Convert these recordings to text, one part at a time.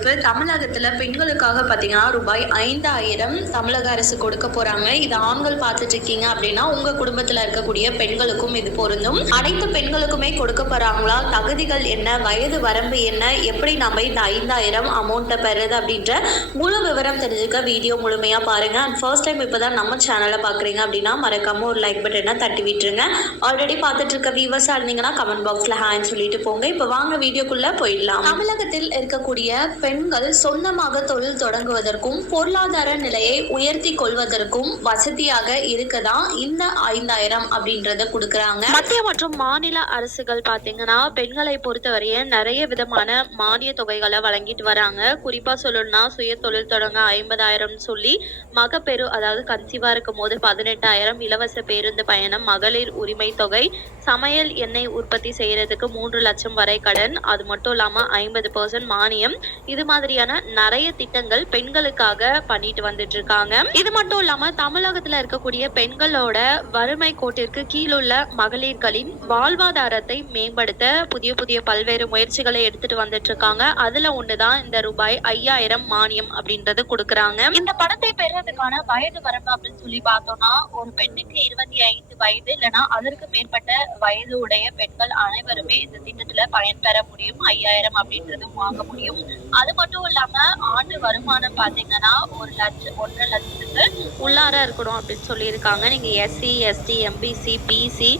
இப்ப தமிழகத்துல பெண்களுக்காக பாத்தீங்கன்னா ரூபாய் 5,000 தமிழக அரசு கொடுக்க போறாங்க. இது ஆண்கள் பார்த்துட்டு இருக்கீங்க அப்படின்னா உங்க குடும்பத்துல இருக்கக்கூடிய பெண்களுக்கும் இது பொருந்தும். அனைத்து பெண்களுக்குமே கொடுக்க போறாங்களா? தகுதிகள் என்ன? வயது வரம்பு என்ன? எப்படி நம்ம இந்த 5,000 அமௌண்ட்டை பெறுறது அப்படின்ற முழு விவரம் தெரிஞ்சுக்க வீடியோ முழுமையா பாருங்க. அண்ட் ஃபர்ஸ்ட் டைம் இப்பதான் நம்ம சேனலை பாக்குறீங்க அப்படின்னா மறக்காம ஒரு லைக் பட்டனை தட்டி விட்டுருங்க. ஆல்ரெடி பார்த்துட்டு இருக்க வியூவர்ஸா இருந்தீங்கன்னா கமெண்ட் பாக்ஸ்ல ஹாய்னு சொல்லிட்டு போங்க. இப்ப வாங்க வீடியோக்குள்ள போயிடலாம். தமிழகத்தில் இருக்கக்கூடிய பெண்கள் சொந்தமாக தொழில் தொடங்குவதற்கும் பொருளாதார நிலையை உயர்த்தி கொள்வதற்கும் வசதியாக இருக்கதா இந்த 5,000 அப்படின்றத கொடுக்கறாங்க. மத்திய மற்றும் மாநில அரசுகள் பாத்தீங்கன்னா பெண்களை பொறுத்தவரைய நிறைய விதமான மானிய தொகைகளை வழங்கிட்டு வராங்க. குறிப்பா சொல்லணும்னா சுய தொழில் தொடங்க 50,000 சொல்லி, மகப்பேறு அதாவது கன்சீவா இருக்கும் போது 18,000, இலவச பேருந்து பயணம், மகளிர் உரிமை தொகை, சமையல் எண்ணெய் உற்பத்தி செய்யறதுக்கு 3 லட்சம் வரை கடன், அது மட்டும் இல்லாம 50% மானியம், இது மாதிரியான நிறைய திட்டங்கள் பெண்களுக்காக பண்ணிட்டு வந்துட்டு இருக்காங்க. இது மட்டும் இல்லாம தமிழகத்துல இருக்கக்கூடிய பெண்களோட வறுமை கோட்டிற்கு கீழுள்ள மகளிர்களின் வாழ்வாதாரத்தை மேம்படுத்த புதிய புதிய பல்வேறு முயற்சிகளை எடுத்துட்டு வந்துட்டு இருக்காங்க. அதுல ஒண்ணுதான் இந்த ரூபாய் 5,000 மானியம் அப்படின்றது கொடுக்கறாங்க. இந்த பணத்தை பெறுறதுக்கான வயது வரம்பு அப்படின்னு சொல்லி பார்த்தோம்னா ஒரு பெண்ணுக்கு 25 வயது இல்லைன்னா அதற்கு மேற்பட்ட வயது உடைய பெண்கள் அனைவருமே இந்த திட்டத்துல பயன்பெற முடியும். 5,000 அப்படின்றதும் வாங்க முடியும். அது மட்டும் இல்லாம ஆண்டு வருமானம் பாத்தீங்கன்னா 1,00,000 1,50,000 உள்ளார இருக்கணும் அப்படின்னு சொல்லியிருக்காங்க. நீங்க எஸ்சி, எஸ்டி, எம்பிசி, பிசி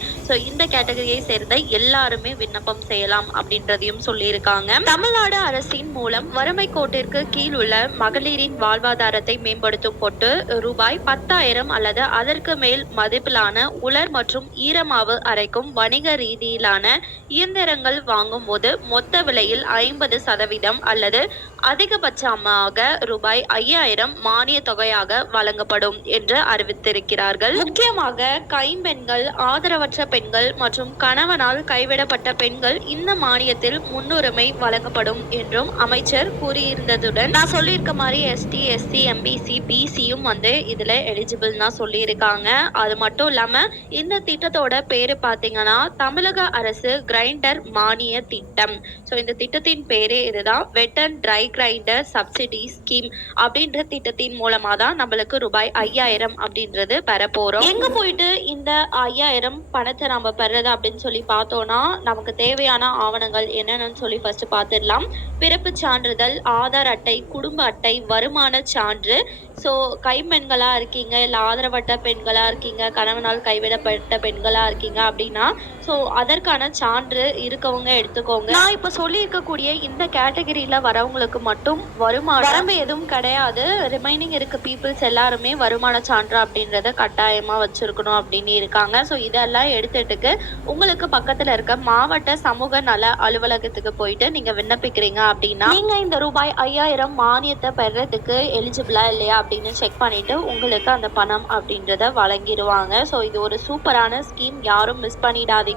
இந்த கேட்டகரியை சேர்ந்த எல்லாருமே விண்ணப்பம் செய்யலாம் அப்படின்றதையும் சொல்லியிருக்காங்க. தமிழ்நாடு அரசின் மூலம் வறுமை கோட்டிற்கு கீழ் உள்ள மகளிரின் வாழ்வாதாரத்தை மேம்படுத்தும் பொட்டு ரூபாய் 10,000 அல்லது அதற்கு மேல் மதிப்பிலான உலர் மற்றும் ஈரமாவு அரைக்கும் வணிக ரீதியிலான இயந்திரங்கள் வாங்கும் போது மொத்த விலையில் 50% அல்லது அதிகபட்சமாக ரூபாய் 5,000 மானிய தொகையாக வழங்கப்படும் என்று அறிவித்திருக்கிறார்கள். முக்கியமாக கைம்பெண்கள், ஆதரவற்ற பெண்கள் மற்றும் கணவனால் கைவிடப்பட்ட பெண்கள் இந்த மானியத்தில் முன்னுரிமை வழங்கப்படும் என்றும் அமைச்சர் கூறியிருந்ததுடன் நான் சொல்லியிருக்க மாதிரி எஸ்டி, எஸ்சி, எம்பிசி, பிசியும் இதுல எலிஜிபிள் தான் சொல்லியிருக்காங்க. அது மட்டும் இல்லாம இந்த திட்டத்தோட பேரு பாத்தீங்கன்னா தமிழக அரசு கிரைண்டர் மானிய திட்டம். இந்த திட்டத்தின் பேரே இதுதான், வெட் and try grinder subsidy scheme அப்படின்ற திட்டத்தின் மூலமா தான் நம்மளுக்கு ரூபாய் 5,000 அப்படின்றது பெற போறோம். எங்க போயிட்டு இந்த 5,000 பணத்தை நம்ம பெறது அப்படின்னு சொல்லி பார்த்தோம்னா நமக்கு தேவையான ஆவணங்கள் என்னன்னு சொல்லி ஃபர்ஸ்ட் பார்த்துடலாம். பிறப்பு சான்றிதழ், ஆதார் அட்டை, குடும்ப அட்டை, வருமான சான்று. கைம்பெண்களா இருக்கீங்க, இல்ல ஆதரவற்ற பெண்களா இருக்கீங்க, கணவனால் கைவிடப்பட்ட பெண்களா இருக்கீங்க அப்படின்னா அதற்கான சான்று இருக்கவங்க எடுத்துக்கோங்க. நான் இப்ப சொல்லி இருக்கக்கூடிய இந்த கேட்டகரியில வரவங்களுக்கு மட்டும் வருமான வரம்பு எதுவும் கிடையாது. ரிமைனிங் இருக்க பீப்புள்ஸ் எல்லாருமே வருமான சான்று அப்படின்றத கட்டாயமா வச்சிருக்கணும் அப்படின்னு இருக்காங்க. இதெல்லாம் எடுத்துட்டு உங்களுக்கு பக்கத்துல இருக்க மாவட்ட சமூக நல அலுவலகத்துக்கு போயிட்டு நீங்க விண்ணப்பிக்கிறீங்க அப்படின்னா நீங்க இந்த ரூபாய் 5,000 மானியத்தை பெறதுக்கு எலிஜிபிளா இல்லையா அப்படின்னு செக் பண்ணிட்டு உங்களுக்கு அந்த பணம் அப்படின்றத வழங்கிடுவாங்க. இது ஒரு சூப்பரான ஸ்கீம், யாரும் மிஸ் பண்ணிடாதீங்க.